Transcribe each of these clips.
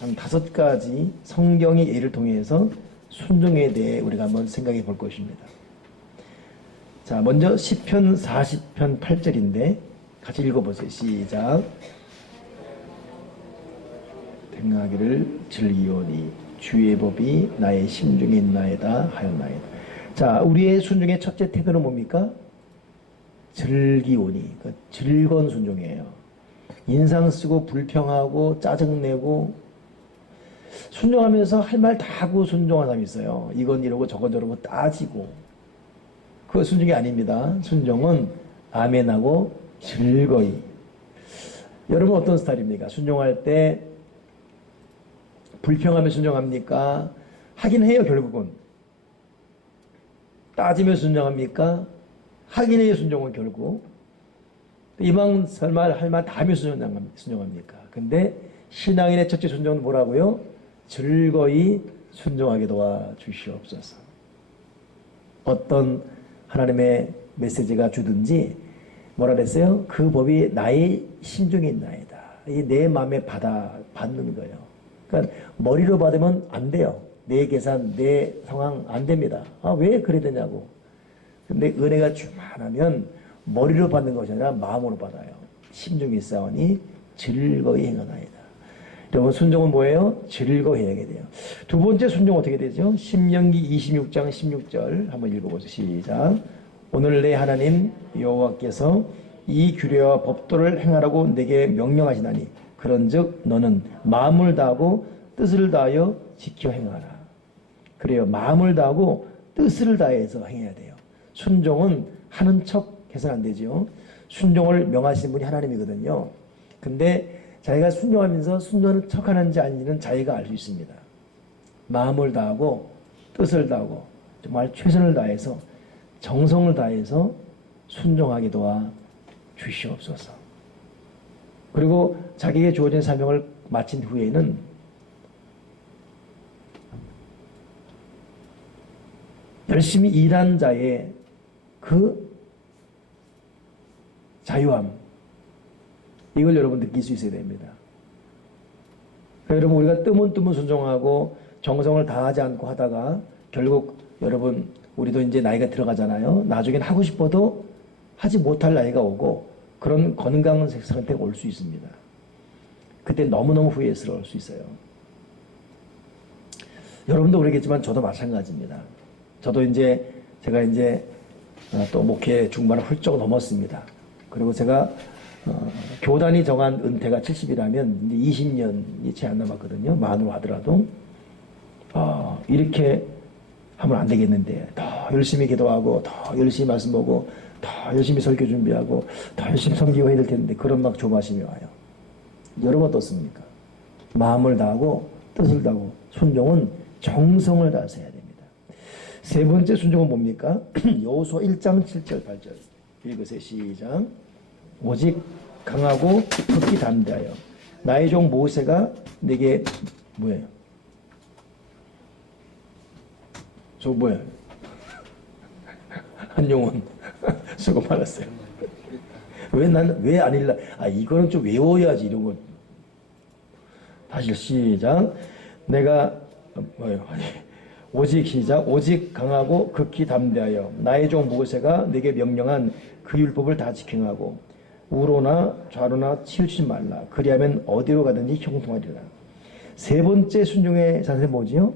한 5가지 성경의 예를 통해서 순종에 대해 우리가 한번 생각해 볼 것입니다. 자, 먼저 시편 40편 8절인데 같이 읽어보세요. 시작. 행하기를 즐기오니 주의 법이 나의 심중에 있나이다 하였나이다. 자, 우리의 순종의 첫째 태도는 뭡니까? 즐기오니. 그 즐거운 순종이에요. 인상 쓰고 불평하고 짜증내고 순종하면서 할 말 다 하고 순종하는 사람이 있어요. 이건 이러고 저건 저러고 따지고. 그거 순종이 아닙니다. 순종은 아멘하고 즐거이. 여러분 어떤 스타일입니까? 순종할 때 불평하며 순종합니까? 하긴 해요, 결국은. 따지며 순종합니까? 하긴 해요, 순종은 결국. 이만 설마 할 말 다 하며 순종합니까? 근데 신앙인의 첫째 순종은 뭐라고요? 즐거이 순종하게 도와주시옵소서. 어떤 하나님의 메시지가 주든지 뭐라 그랬어요? 그 법이 나의 심중에 있나이다. 이 내 마음에 받는 거예요. 그러니까 머리로 받으면 안 돼요. 내 계산, 내 상황 안 됩니다. 아, 왜 그래야 되냐고. 근데 은혜가 충만하면 머리로 받는 것이 아니라 마음으로 받아요. 심중이 싸우니 즐거이 행하나이다. 여러분 순종은 뭐예요? 즐거이 해야 돼요. 두 번째 순종 어떻게 되죠? 신명기 26장 16절 한번 읽어보세요. 시작. 오늘 내 하나님 여호와께서 이 규례와 법도를 행하라고 내게 명령하시나니 그런즉 너는 마음을 다하고 뜻을 다하여 지켜 행하라. 그래요. 마음을 다하고 뜻을 다해서 행해야 돼요. 순종은 하는 척 해서는 안 되죠. 순종을 명하시는 분이 하나님이거든요. 근데 자기가 순종하면서 순종하는 척 하는지 아닌지는 자기가 알 수 있습니다. 마음을 다하고 뜻을 다하고 정말 최선을 다해서 정성을 다해서 순종하게 도와 주시옵소서. 그리고 자기에게 주어진 사명을 마친 후에는 열심히 일한 자의 그 자유함, 이걸 여러분 느낄 수 있어야 됩니다. 그러니까 여러분 우리가 뜨문뜨문 순종하고 정성을 다하지 않고 하다가 결국 여러분 우리도 이제 나이가 들어가잖아요. 나중엔 하고 싶어도 하지 못할 나이가 오고 그런 건강 상태가 올 수 있습니다. 그때 너무너무 후회스러울 수 있어요. 여러분도 그러겠지만 저도 마찬가지입니다. 저도 제가 또 목회 중반을 훌쩍 넘었습니다. 그리고 제가 교단이 정한 은퇴가 70이라면 이제 20년이 채 안 남았거든요. 만으로 하더라도 이렇게 하면 안 되겠는데 더 열심히 기도하고 더 열심히 말씀 보고 더 열심히 설교 준비하고 더 열심히 섬기고 해야 될 텐데 그런 막 조바심이 와요. 여러분 어떻습니까? 마음을 다하고 뜻을 다하고 순종은 정성을 다해서 해야 됩니다. 세 번째 순종은 뭡니까? 여호수아 1장 7절 8절 읽으세요. 시작. 오직 강하고 극히 담대하여 나의 종 모세가 내게 뭐예요? 저 뭐예요? 한용운 수고 많았어요. 왜 안 읽나? 이거는 좀 외워야지 이런 거. 다시 시작. 내가 뭐예요? 오직 시작. 오직 강하고 극히 담대하여 나의 종 모세가 내게 명령한 그 율법을 다 지켜하고 우로나 좌로나 치우치지 말라. 그리하면 어디로 가든지 형통하리라. 세 번째 순종의 자세는 뭐지요?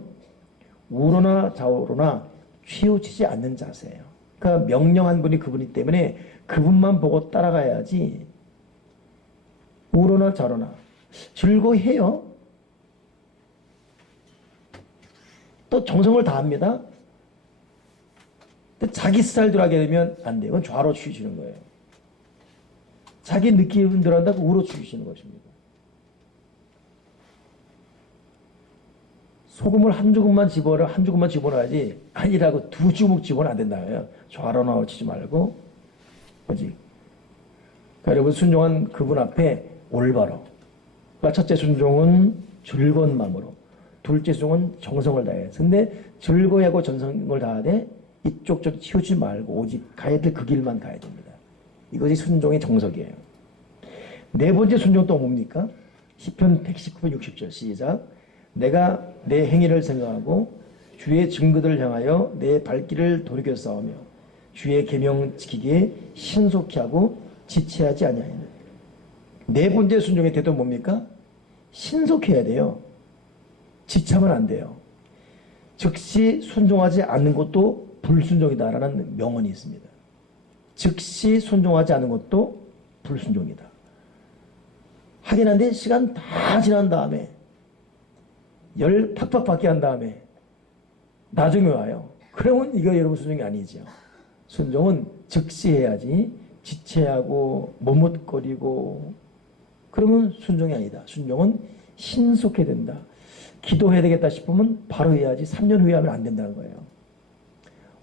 우로나 좌로나 치우치지 않는 자세예요. 그러니까 명령한 분이 그분이기 때문에 그분만 보고 따라가야지 우로나 좌로나 즐거이 해요. 또 정성을 다합니다. 근데 자기 스타일대로 하게 되면 안 돼요. 그건 좌로 치우치는 거예요. 자기 느낌대로 한다고 우로 치우치는 것입니다. 소금을 한 조금만 집어넣어야지 아니라고 두 주먹 집어넣으면 안 된다고요. 좌로나 치지 말고 오직. 그러니까 여러분 순종한 그분 앞에 올바로. 그러니까 첫째 순종은 즐거운 마음으로, 둘째 순종은 정성을 다해. 근데 즐거워하고 정성을 다하되 이쪽 저쪽 치우치지 말고 오직 가야 될 그 길만 가야 됩니다. 이것이 순종의 정석이에요. 네 번째 순종 또 뭡니까? 시편 119편 60절 시작. 내가 내 행위를 생각하고 주의 증거들을 향하여 내 발길을 돌이켜 싸우며 주의 계명 지키기에 신속히 하고 지체하지 아니하였네. 네 번째 순종의 태도는 뭡니까? 신속해야 돼요. 지체하면 안 돼요. 즉시 순종하지 않는 것도 불순종이다라는 명언이 있습니다. 즉시 순종하지 않는 것도 불순종이다. 하긴 한데 시간 다 지난 다음에 열 팍팍 받게 한 다음에 나중에 와요. 그러면 이거 여러분 순종이 아니죠. 순종은 즉시 해야지 지체하고 머뭇거리고 그러면 순종이 아니다. 순종은 신속해야 된다. 기도해야 되겠다 싶으면 바로 해야지 3년 후에 하면 안 된다는 거예요.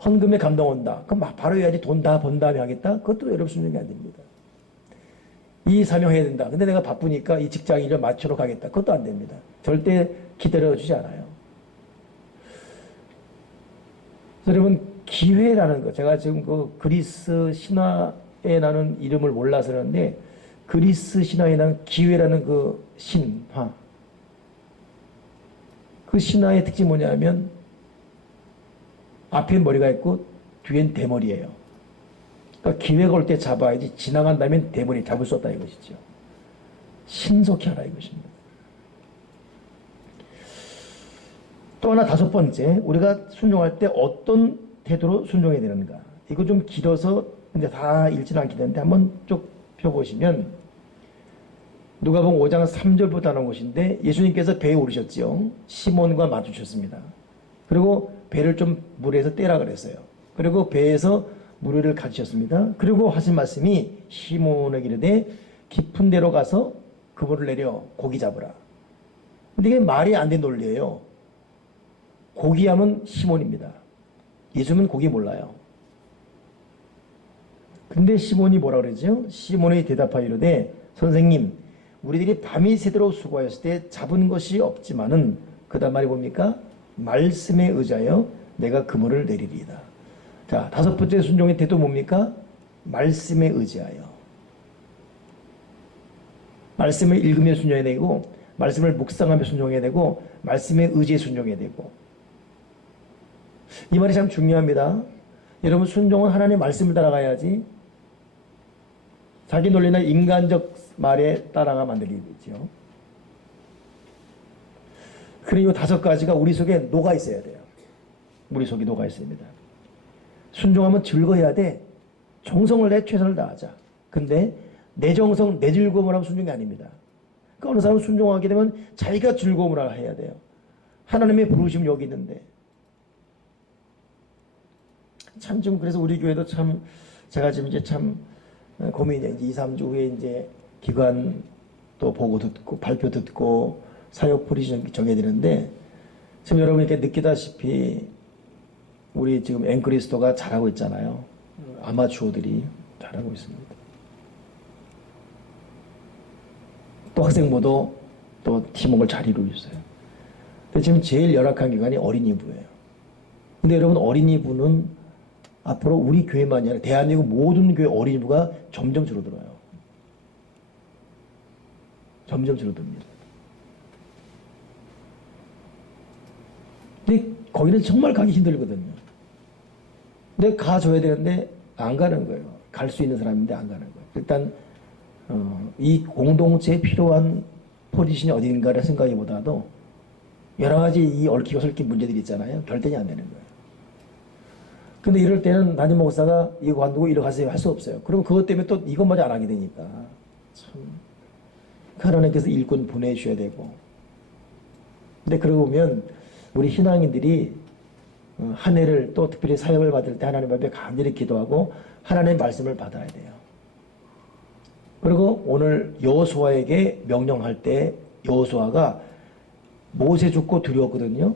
헌금에 감동 온다. 그럼 막 바로 해야지 돈 다 번 다음에 하겠다? 그것도 여러분 순종이 안 됩니다. 이 사명 해야 된다. 근데 내가 바쁘니까 이 직장 일을 맞추러 가겠다. 그것도 안 됩니다. 절대 기다려주지 않아요. 여러분 기회라는 거, 제가 지금 그 그리스 신화에 나는 이름을 몰라서 그러는데 그리스 신화에 나는 기회라는 그 신화, 그 신화의 특징이 뭐냐면 앞에 머리가 있고 뒤엔 대머리예요. 그러니까 기회가 올 때 잡아야지 지나간다면 대머리 잡을 수 없다 이것이죠. 신속히 하라 이것입니다. 또 하나 다섯 번째, 우리가 순종할 때 어떤 태도로 순종해야 되는가. 이거 좀 길어서 근데 다 읽지는 않게 되는데 한번 쭉 펴보시면 누가복음 5장 3절부터 하는 것인데 예수님께서 배에 오르셨지요. 시몬과 마주쳤습니다. 그리고 배를 좀 물에서 떼라 그랬어요. 그리고 배에서 무리를 가르치셨습니다. 그리고 하신 말씀이 시몬에게 이르되 깊은 데로 가서 그물을 내려 고기 잡으라. 근데 이게 말이 안 된 논리예요. 고기하면 시몬입니다. 예수님은 고기 몰라요. 근데 시몬이 뭐라 그러죠? 시몬이 대답하여 이르되 선생님 우리들이 밤이 새도록 수고하였을 때 잡은 것이 없지만은 그 다음 말이 뭡니까? 말씀에 의지하여 내가 그물을 내리리이다. 자, 다섯 번째 순종의 태도 뭡니까? 말씀에 의지하여. 말씀을 읽으며 순종해야 되고 말씀을 묵상하며 순종해야 되고 말씀에 의지해 순종해야 되고. 이 말이 참 중요합니다. 여러분 순종은 하나님의 말씀을 따라가야지 자기 논리나 인간적 말에 따라가면 안 되죠. 그리고 다섯 가지가 우리 속에 녹아 있어야 돼요. 우리 속에 녹아 있습니다. 순종하면 즐거워야 돼. 정성을 내 최선을 다하자. 근데 내 정성, 내 즐거움을 하면 순종이 아닙니다. 그러니까 어느 사람은 순종하게 되면 자기가 즐거움을 해야 돼요. 하나님의 부르심을 여기 있는데. 참 좀 그래서 우리 교회도 참 제가 지금 이제 참 고민이에요. 이제 2, 3주 후에 이제 기관 또 보고 듣고 발표 듣고 사역 포리시 정해야 되는데 지금 여러분 이렇게 느끼다시피 우리 지금 앵크리스토가 잘하고 있잖아요. 아마추어들이 잘하고 있습니다. 또 학생부도 또 팀워크를 잘 이루고 있어요. 근데 지금 제일 열악한 기관이 어린이부예요. 근데 여러분 어린이부는 앞으로 우리 교회만이 아니라 대한민국 모든 교회 어린이부가 점점 줄어들어요. 점점 줄어듭니다. 근데 거기는 정말 가기 힘들거든요. 근데 가줘야 되는데 안 가는 거예요. 갈 수 있는 사람인데 안 가는 거예요. 일단 이 공동체에 필요한 포지션이 어딘가를 생각하기보다도 여러 가지 이 얽히고 설킨 문제들이 있잖아요. 결정이 안 되는 거예요. 근데 이럴 때는 담임 목사가 이거 관두고 이리 가세요 할 수 없어요. 그럼 그것 때문에 또 이것마저 안 하게 되니까 참 하나님께서 일꾼 보내주셔야 되고. 근데 그러고 보면 우리 신앙인들이 한 해를 또 특별히 사역을 받을 때 하나님 앞에 간절히 기도하고 하나님의 말씀을 받아야 돼요. 그리고 오늘 여호수아에게 명령할 때 여호수아가 모세 죽고 두려웠거든요.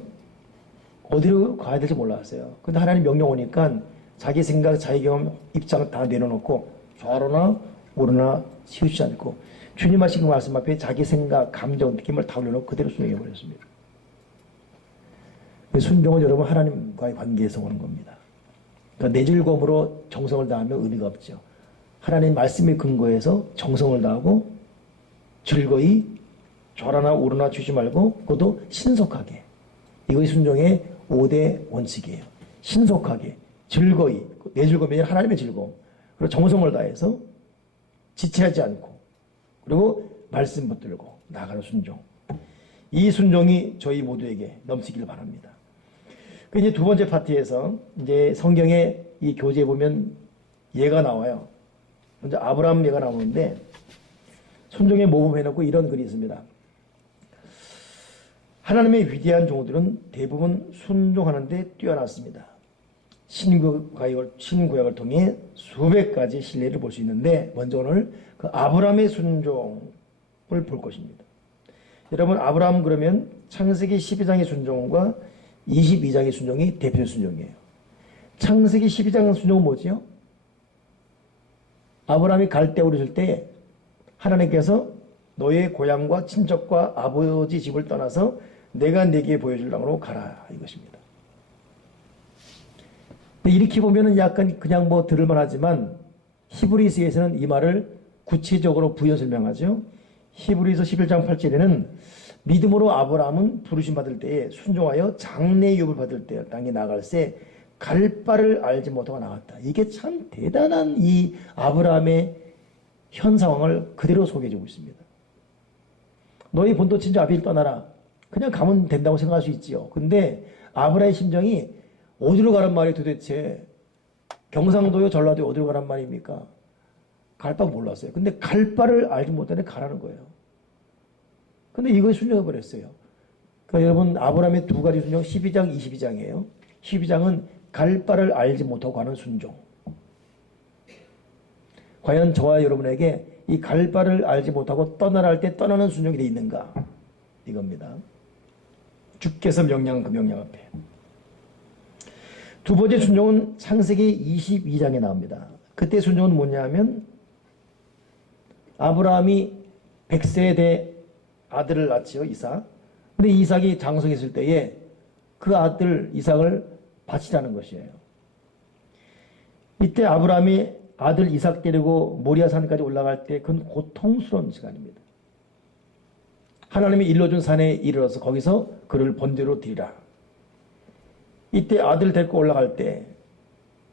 어디로 가야 될지 몰랐어요. 근데 하나님 명령 오니까 자기 생각, 자기 경험, 입장을 다 내려놓고 좌로나 오르나 치우치지 않고 주님 하신 그 말씀 앞에 자기 생각, 감정, 느낌을 다 올려놓고 그대로 순종해버렸습니다. 순종은 여러분 하나님과의 관계에서 오는 겁니다. 그러니까 내 즐거움으로 정성을 다하면 의미가 없죠. 하나님 말씀의 근거에서 정성을 다하고 즐거이 좌라나 우르나 주지 말고 그것도 신속하게. 이것이 순종의 5대 원칙이에요. 신속하게, 즐거이, 내 즐거움이 아니라 하나님의 즐거움. 그리고 정성을 다해서 지체하지 않고, 그리고 말씀 붙들고 나아가는 순종. 이 순종이 저희 모두에게 넘치기를 바랍니다. 그 이제 두 번째 파트에서 이제 성경에 이 교재에 보면 예가 나와요. 먼저 아브라함 예가 나오는데 순종에 모범해놓고 이런 글이 있습니다. 하나님의 위대한 종들은 대부분 순종하는데 뛰어났습니다. 신구약을 통해 수백 가지 신뢰를 볼 수 있는데 먼저 오늘 그 아브라함의 순종을 볼 것입니다. 여러분 아브라함 그러면 창세기 12장의 순종과 22장의 순종이 대표 순종이에요. 창세기 12장 순종은 뭐지요? 아브라함이 갈대아우르 있을 때 하나님께서 너의 고향과 친척과 아버지 집을 떠나서 내가 네게 보여줄 땅으로 가라 이것입니다. 이렇게 보면은 약간 그냥 뭐 들을만 하지만 히브리서에서는 이 말을 구체적으로 부여 설명하죠. 히브리서 11장 8절에는 믿음으로 아브라함은 부르심 받을 때에 순종하여 장래 유업을 받을 때 땅에 나갈새 갈 바를 알지 못하고 나갔다. 이게 참 대단한 이 아브라함의 현 상황을 그대로 소개해주고 있습니다. 너희 본토 친척 아비를 떠나라. 그냥 가면 된다고 생각할 수 있지요. 근데 아브라함의 심정이 어디로 가란 말이 도대체 경상도요 전라도요 어디로 가란 말입니까? 갈 바 몰랐어요. 근데 갈 바를 알지 못하는데 가라는 거예요. 근데 이거에 순종해 버렸어요. 그러니까 여러분 아브라함의 두 가지 순종 12장 22장이에요. 12장은 갈 바를 알지 못하고 가는 순종. 과연 저와 여러분에게 이 갈 바를 알지 못하고 떠나라 할 때 떠나는 순종이 되어 있는가? 이겁니다. 주께서 명령한 그 명령 앞에. 두 번째 순종은 창세기 22장에 나옵니다. 그때 순종은 뭐냐면 아브라함이 100세에 돼 아들을 낳지요. 이삭. 근데 이삭이 장성했을 때에 그 아들 이삭을 바치라는 것이에요. 이때 아브라함이 아들 이삭 데리고 모리아산까지 올라갈 때 그건 고통스러운 시간입니다. 하나님이 일러준 산에 이르러서 거기서 그를 번제로 드리라. 이때 아들 데리고 올라갈 때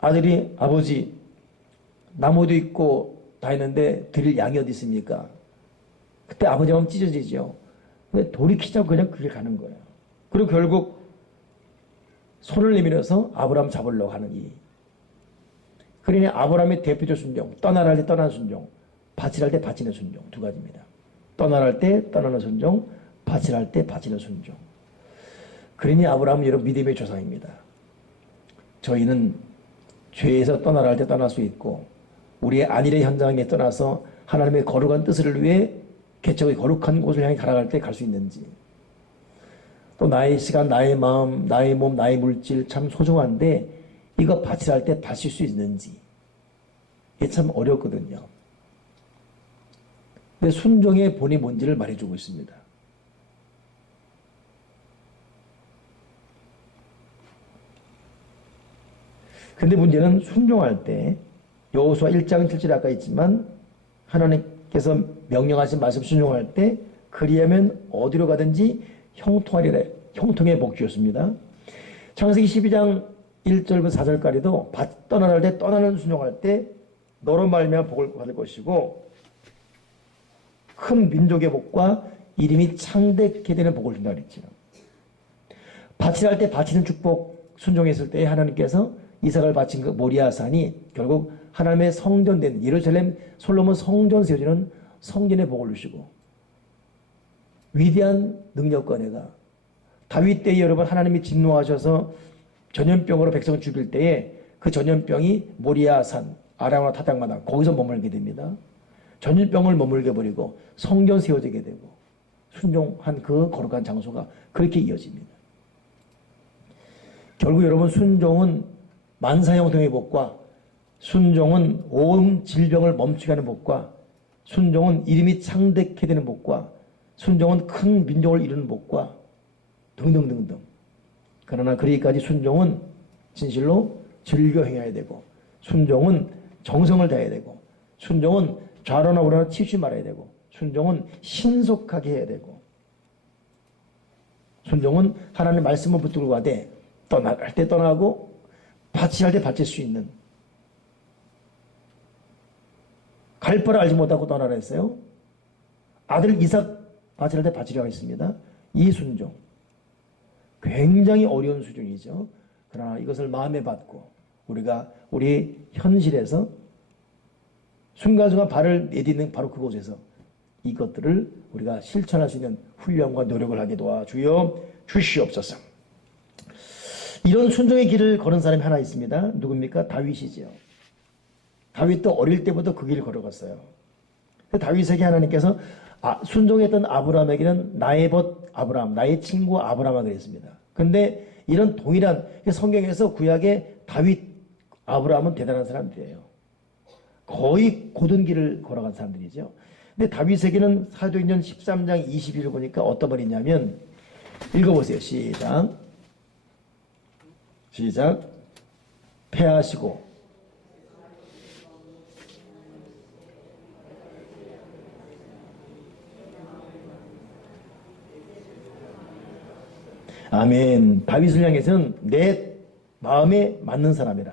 아들이 아버지 나무도 있고 다 있는데 드릴 양이 어디 있습니까? 그때 아버지 마음 찢어지죠. 근데 돌이키자고 그냥 그게 가는 거예요. 그리고 결국 손을 내밀어서 아브라함 잡으려고 하는 이. 그러니 아브라함의 대표적 순종, 떠나라 할 때 떠나는 순종, 바치라 할 때 바치는 순종 두 가지입니다. 떠나라 할 때 떠나는 순종, 바치라 할 때 바치는 순종. 그러니 아브라함은 여러분 믿음의 조상입니다. 저희는 죄에서 떠나라 할 때 떠날 수 있고 우리의 안일의 현장에 떠나서 하나님의 거룩한 뜻을 위해 개척의 거룩한 곳을 향해 갈아갈 때 갈 수 있는지, 또 나의 시간, 나의 마음, 나의 몸, 나의 물질 참 소중한데 이거 바치라 할 때 바칠 수 있는지 이게 참 어렵거든요. 근데 순종의 본이 뭔지를 말해주고 있습니다. 근데 문제는 순종할 때 여호수아 1장 7절에 아까 있지만 하나님께서 명령하신 말씀 순종할 때 그리하면 어디로 가든지 형통하리라. 형통의 복주였습니다. 창세기 12장 1절부터 4절까지도 떠나갈 때 떠나는 순종할 때 너로 말미암아 복을 받을 것이고 큰 민족의 복과 이름이 창대케 되는 복을 준다 그랬죠. 바치라 할 때 바치는 축복 순종했을 때 하나님께서 이삭을 바친 그 모리아산이 결국 하나님의 성전된 예루살렘 솔로몬 성전 세워지는 성전의 복을 주시고 위대한 능력과 은혜가 다윗 때에 여러분 하나님이 진노하셔서 전염병으로 백성을 죽일 때에 그 전염병이 모리아산 아라우나 타당마다 거기서 머물게 됩니다. 전염병을 머물게 버리고 성전 세워지게 되고 순종한 그 거룩한 장소가 그렇게 이어집니다. 결국 여러분 순종은 만사형통의 복과 순종은 온 질병을 멈추게 하는 복과 순종은 이름이 창대케 되는 복과 순종은 큰 민족을 이루는 복과 등등등등. 그러나 그러기까지 순종은 진실로 즐겨 행해야 되고 순종은 정성을 다해야 되고 순종은 좌로나 우로나 치우치 말아야 되고 순종은 신속하게 해야 되고 순종은 하나님의 말씀을 붙들고 가되 떠나갈 때 떠나고 바칠 때 바칠 수 있는, 갈 바를 알지 못하고 떠나라 했어요. 아들 이삭 바칠 때 바치려고 했습니다. 이 순종 굉장히 어려운 수준이죠. 그러나 이것을 마음에 받고 우리가 우리 현실에서 순간순간 발을 내딛는 바로 그곳에서 이것들을 우리가 실천할 수 있는 훈련과 노력을 하게 도와 주여 주시옵소서. 이런 순종의 길을 걸은 사람이 하나 있습니다. 누굽니까? 다윗이죠. 다윗도 어릴 때부터 그 길을 걸어갔어요. 다윗에게 하나님께서 순종했던 아브라함에게는 나의 벗 아브라함, 나의 친구 아브라함을 그랬습니다. 그런데 이런 동일한 성경에서 구약의 다윗, 아브라함은 대단한 사람들이에요. 거의 고든 길을 걸어간 사람들이죠. 근데 다윗에게는 사도행전 13장 20일을 보니까 어떤 말이 있냐면, 읽어보세요. 시작. 패하시고 아멘. 다윗을 향해서는 내 마음에 맞는 사람이라.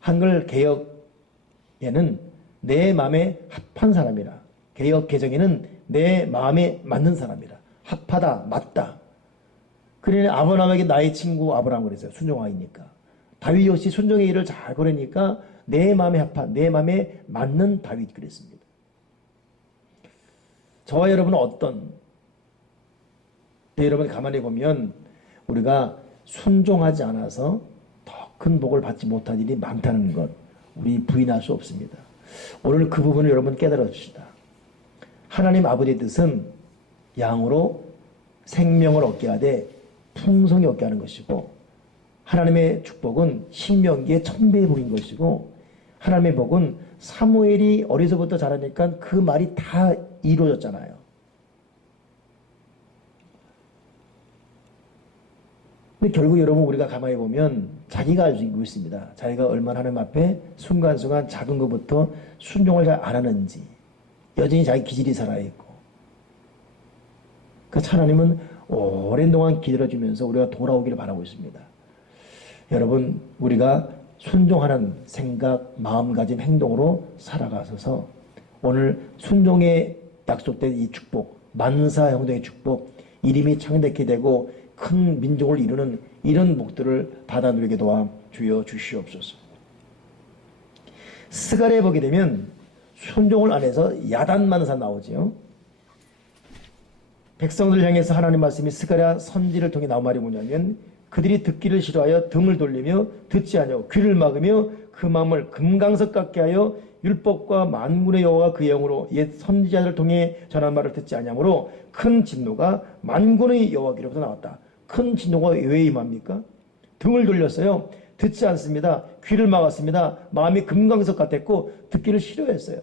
한글 개혁에는 내 마음에 합한 사람이라. 개혁 개정에는 내 마음에 맞는 사람이라. 합하다, 맞다. 그러니 아브라함에게 나의 친구 아브라함 그랬어요. 순종하니까. 다윗 역시 순종의 일을 잘 걸으니까 내 마음에 합한, 내 마음에 맞는 다윗 그랬습니다. 저와 여러분은 어떤, 여러분 가만히 보면 우리가 순종하지 않아서 더 큰 복을 받지 못한 일이 많다는 것, 우리 부인할 수 없습니다. 오늘 그 부분을 여러분 깨달아 줍시다. 하나님 아버지의 뜻은 양으로 생명을 얻게 하되 풍성히 얻게 하는 것이고, 하나님의 축복은 신명기의 1000배의 복인 것이고, 하나님의 복은 사무엘이 어려서부터 자라니까 그 말이 다 이루어졌잖아요. 근데 결국 여러분 우리가 가만히 보면 자기가 알고 있습니다. 자기가 얼마나 하나님 앞에 순간순간 작은 것부터 순종을 잘 안 하는지, 여전히 자기 기질이 살아있고, 그 하나님은 오랜 동안 기다려주면서 우리가 돌아오기를 바라고 있습니다. 여러분 우리가 순종하는 생각, 마음가짐, 행동으로 살아가셔서 오늘 순종에 약속된 이 축복, 만사형통의 축복, 이름이 창대케 되고 큰 민족을 이루는 이런 복들을 받아 누리게 도와 주여 주시옵소서. 스가랴에 보게 되면 순종을 안 해서 야단만사 나오지요. 백성들을 향해서 하나님 말씀이 스가랴 선지를 통해 나온 말이 뭐냐면, 그들이 듣기를 싫어하여 등을 돌리며 듣지 아니하고 귀를 막으며 그 마음을 금강석 같게 하여 율법과 만군의 여호와 그의 영으로 옛 선지자들을 통해 전한 말을 듣지 아니하므로 큰 진노가 만군의 여호와께로부터 나왔다. 큰 진노가 왜 임합니까? 등을 돌렸어요. 듣지 않습니다. 귀를 막았습니다. 마음이 금강석 같았고 듣기를 싫어했어요.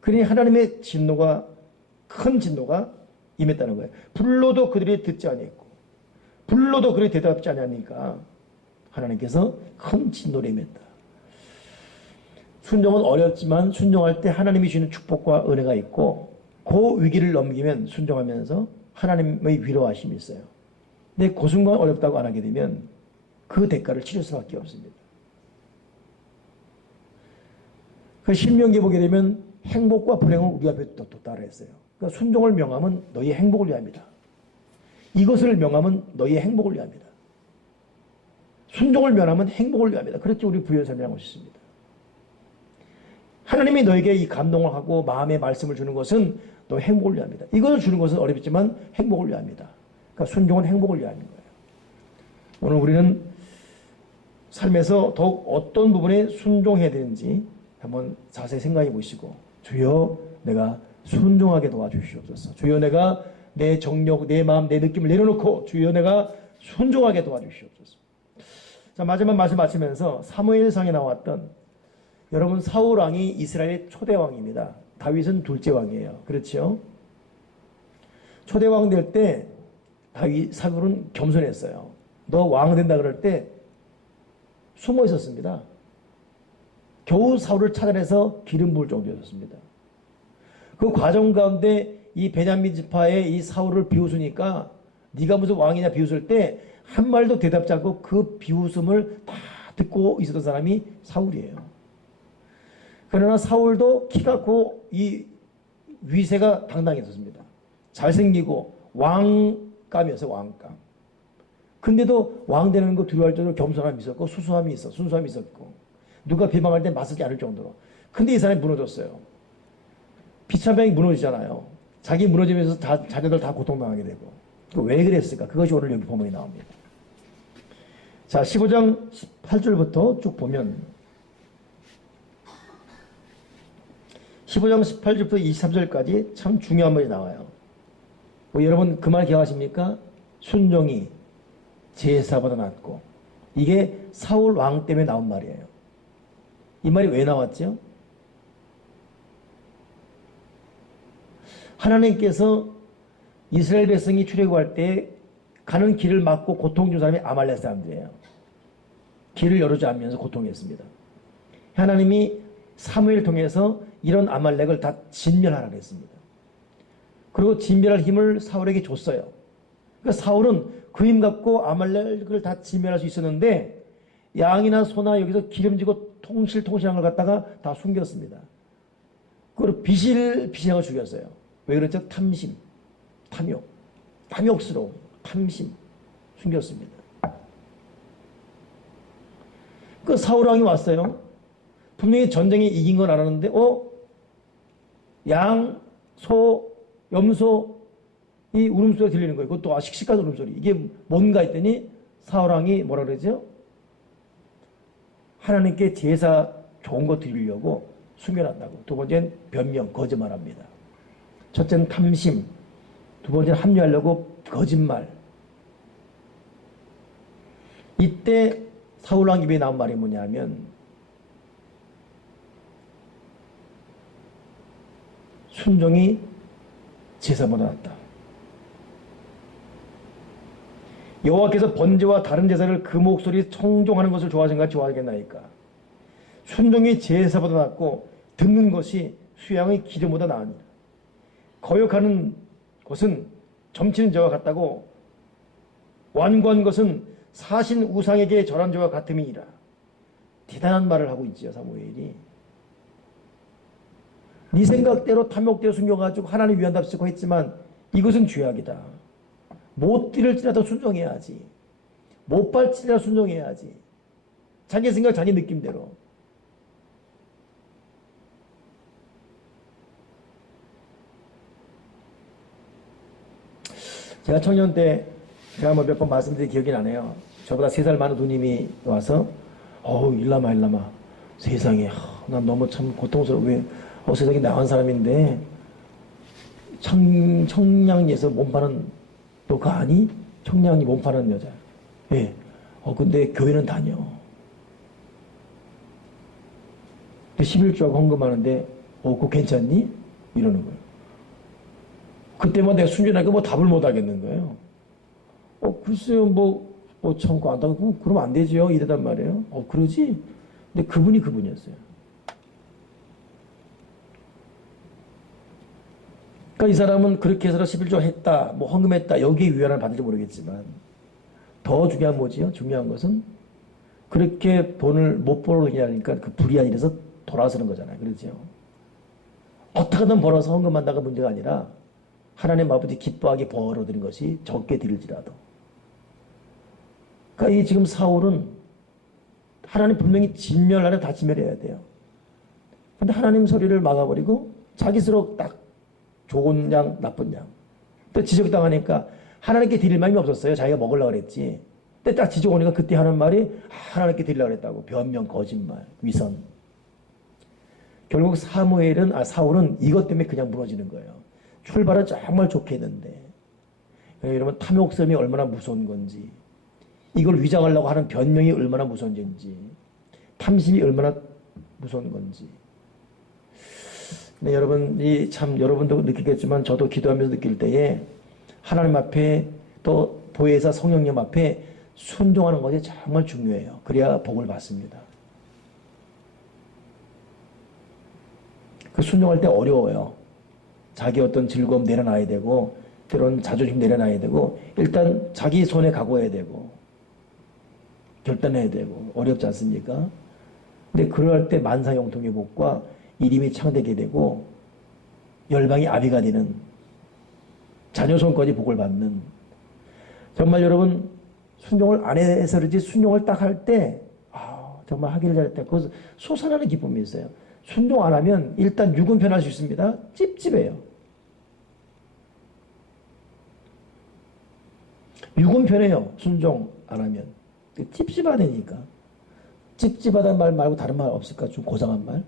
그러니 하나님의 진노가, 큰 진노가 임했다는 거예요. 불러도 그들이 듣지 아니했고, 불러도 그들이 대답지 아니하니까 하나님께서 큰 진노를 임했다. 순종은 어렵지만 순종할 때 하나님이 주시는 축복과 은혜가 있고, 그 위기를 넘기면 순종하면서 하나님의 위로하심이 있어요. 근데 그 순간 어렵다고 안 하게 되면 그 대가를 치를 수밖에 없습니다. 그 신명기에 보게 되면 행복과 불행은 우리 앞에 도달을 했어요. 그러니까 순종을 명하면 너희의 행복을 위함이다. 이것을 명하면 너희의 행복을 위함이다. 순종을 명하면 행복을 위함이다. 그렇게 우리 부연 설명하고 있습니다. 하나님이 너에게 이 감동을 하고 마음의 말씀을 주는 것은 너의 행복을 위함이다. 이것을 주는 것은 어렵지만 행복을 위함이다. 그러니까 순종은 행복을 위함인 거예요. 오늘 우리는 삶에서 더욱 어떤 부분에 순종해야 되는지 한번 자세히 생각해 보시고, 주여 내가 순종하게 도와주시옵소서. 주여 내가 내 정력, 내 마음, 내 느낌을 내려놓고 주여 내가 순종하게 도와주시옵소서. 자, 마지막 말씀 마치면서 사무엘상에 나왔던, 여러분 사울 왕이 이스라엘의 초대 왕입니다. 다윗은 둘째 왕이에요. 그렇죠? 초대 왕 될 때 사울은 겸손했어요. 너 왕 된다 그럴 때 숨어 있었습니다. 겨우 사울을 찾아내서 기름 부을 정도였습니다. 그 과정 가운데 이 베냐민 지파의 이 사울을 비웃으니까 네가 무슨 왕이냐 비웃을 때 한 말도 대답지 않고 그 비웃음을 다 듣고 있었던 사람이 사울이에요. 그러나 사울도 키가 크고 이 위세가 당당했었습니다. 잘생기고 왕감이었어요. 왕감. 근데도 왕 되는 거 두려워할 정도로 겸손함이 있었고 수수함이 있었고 누가 비방할 때 맞서지 않을 정도로. 근데 이 사람이 무너졌어요. 비참하게 무너지잖아요. 자기 무너지면서 자녀들 다 고통당하게 되고. 왜 그랬을까? 그것이 오늘 여기 본문에 나옵니다. 자, 15장 18절부터 쭉 보면 15장 18절부터 23절까지 참 중요한 말이 나와요. 여러분 그 말 기억하십니까? 순종이 제사보다 낫고. 이게 사울 왕 때문에 나온 말이에요. 이 말이 왜 나왔죠? 하나님께서 이스라엘 백성이 출애굽할 때 가는 길을 막고 고통 준 사람이 아말렉 사람들이에요. 길을 열어주지 않으면서 고통했습니다. 하나님이 사무엘을 통해서 이런 아말렉을 다 진멸하라고 했습니다. 그리고 진멸할 힘을 사울에게 줬어요. 그러니까 사울은 그 힘 갖고 아말렉을 다 진멸할 수 있었는데 양이나 소나 여기서 기름지고 통실통실한 걸 갖다가 다 숨겼습니다. 그리고 비실비실하고 죽였어요. 왜 그랬죠? 탐심, 탐욕, 탐욕스러움, 탐심 숨겼습니다. 그 사울왕이 왔어요. 분명히 전쟁에 이긴 건 알았는데 양, 소, 염소 이 울음소리가 들리는 거예요. 그것도 씩씩한 울음소리. 이게 뭔가 했더니 사울왕이 뭐라 그러죠? 하나님께 제사 좋은 거 드리려고 숨겨놨다고. 두 번째는 변명, 거짓말합니다. 첫째는 탐심, 두 번째는 합리하려고 거짓말. 이때 사울왕 입에 나온 말이 뭐냐면 순종이 제사보다 낫다. 여호와께서 번제와 다른 제사를 그 목소리 청종하는 것을 좋아하신가 좋아하겠나이까. 순종이 제사보다 낫고 듣는 것이 수양의 기름보다 나으니라. 거역하는 것은 점치는 자와 같다고 완고한 것은 사신 우상에게 절한 자와 같음이니라. 대단한 말을 하고 있지요, 사무엘이. 네 생각대로 탐욕대로 숨겨가지고 하나님 위한답시고 했지만 이것은 죄악이다. 못 들을지라도 순종해야지. 못 밟지라도 순종해야지. 자기 생각, 자기 느낌대로. 제가 청년 때 제가 몇 번 말씀드린 기억이 나네요. 저보다 3살 많은 누님이 와서 일라마 세상에 난 너무 참 고통스러워. 왜 세상에 나간 사람인데 청량리에서 몸 파는 너 그거 아니? 청량리 몸 파는 여자. 예. 근데 교회는 다녀. 11조하고 헌금하는데 그거 괜찮니? 이러는 거예요. 그때만 내가 순진하게 답을 못 하겠는 거예요. 글쎄요, 참고 안 하고, 그러면 안 되죠. 이러단 말이에요. 그러지? 근데 그분이었어요. 그러니까 이 사람은 그렇게 해서 11조 했다, 헌금했다, 여기에 위안을 받을지 모르겠지만, 더 중요한 뭐지요? 중요한 것은, 그렇게 돈을 못 벌게 하니까 그 불이한 일에서 돌아서는 거잖아요. 그렇죠? 어떻게든 벌어서 헌금한다가 문제가 아니라, 하나님 아버지 기뻐하게 벌어들인 것이 적게 드릴지라도. 그러니까 이 지금 사울은 하나님 분명히 진멸하려 다 진멸해야 돼요. 근데 하나님 소리를 막아버리고 자기스러워 딱 좋은 양, 나쁜 양. 또 지적당하니까 하나님께 드릴 마음이 없었어요. 자기가 먹으려고 그랬지. 근데 딱 지적 오니까 그때 하는 말이 하나님께 드리려고 그랬다고. 변명, 거짓말, 위선. 결국 사울은 이것 때문에 그냥 무너지는 거예요. 출발은 정말 좋게 했는데 여러분 탐욕스러움이 얼마나 무서운 건지 이걸 위장하려고 하는 변명이 얼마나 무서운지 탐심이 얼마나 무서운 건지 여러분이 참 여러분도 느끼겠지만 저도 기도하면서 느낄 때에 하나님 앞에 또 보혜사 성령님 앞에 순종하는 것이 정말 중요해요. 그래야 복을 받습니다. 그 순종할 때 어려워요. 자기 어떤 즐거움 내려놔야 되고 때로는 자존심 내려놔야 되고 일단 자기 손에 각오해야 되고 결단해야 되고 어렵지 않습니까? 근데 그럴 때 만사형통의 복과 일임이 창되게 되고 열방이 아비가 되는 자녀 손까지 복을 받는 정말 여러분 순종을 안 해서 그렇지 순종을 딱 할 때 정말 하기를 잘했다. 그것은 솟아나는 기쁨이 있어요. 순종 안 하면 일단 육은 변할 수 있습니다. 찝찝해요. 육은 변해요. 순종 안 하면. 찝찝하다니까. 찝찝하다는 말 말고 다른 말 없을까? 좀 고상한 말?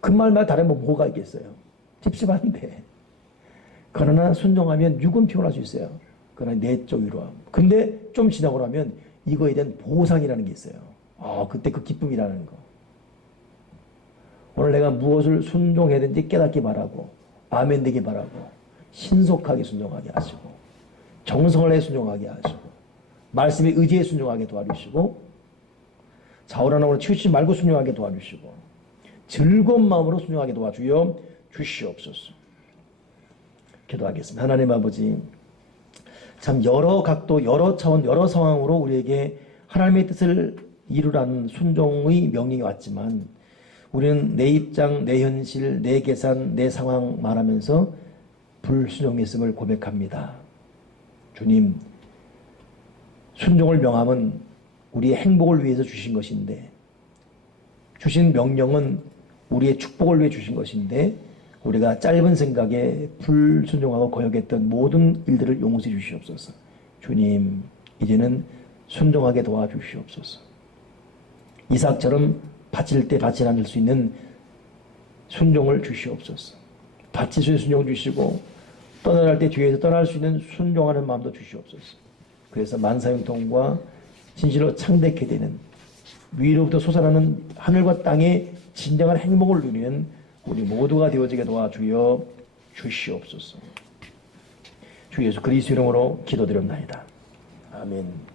그 말 말고 다른 뭐가 있겠어요? 찝찝한데. 그러나 순종하면 육은 피곤할 수 있어요. 그러나 내적 위로함. 근데 좀 지나고 나면 이거에 대한 보상이라는 게 있어요. 그때 그 기쁨이라는 거. 오늘 내가 무엇을 순종해야 되는지 깨닫기 바라고 아멘 되기 바라고 신속하게 순종하게 하시고 정성을 내 순종하게 하시고 말씀에 의지해 순종하게 도와주시고 좌우라나 오늘 치우치지 말고 순종하게 도와주시고 즐거운 마음으로 순종하게 도와주여 주시옵소서. 기도하겠습니다. 하나님 아버지 참 여러 각도 여러 차원 여러 상황으로 우리에게 하나님의 뜻을 이루라는 순종의 명령이 왔지만 우리는 내 입장, 내 현실, 내 계산, 내 상황 말하면서 불순종했음을 고백합니다. 주님, 순종을 명함은 우리의 행복을 위해서 주신 것인데 주신 명령은 우리의 축복을 위해 주신 것인데 우리가 짧은 생각에 불순종하고 거역했던 모든 일들을 용서해 주시옵소서. 주님, 이제는 순종하게 도와주시옵소서. 이삭처럼 바칠 때 바칠 않을 수 있는 순종을 주시옵소서. 바칠 수 있는 순종을 주시고 떠나갈 때 뒤에서 떠날 수 있는 순종하는 마음도 주시옵소서. 그래서 만사형통과 진실로 창대케 되는 위로부터 솟아나는 하늘과 땅의 진정한 행복을 누리는 우리 모두가 되어지게 도와주여 주시옵소서. 주 예수 그리스도 이름으로 기도드렸나이다. 아멘.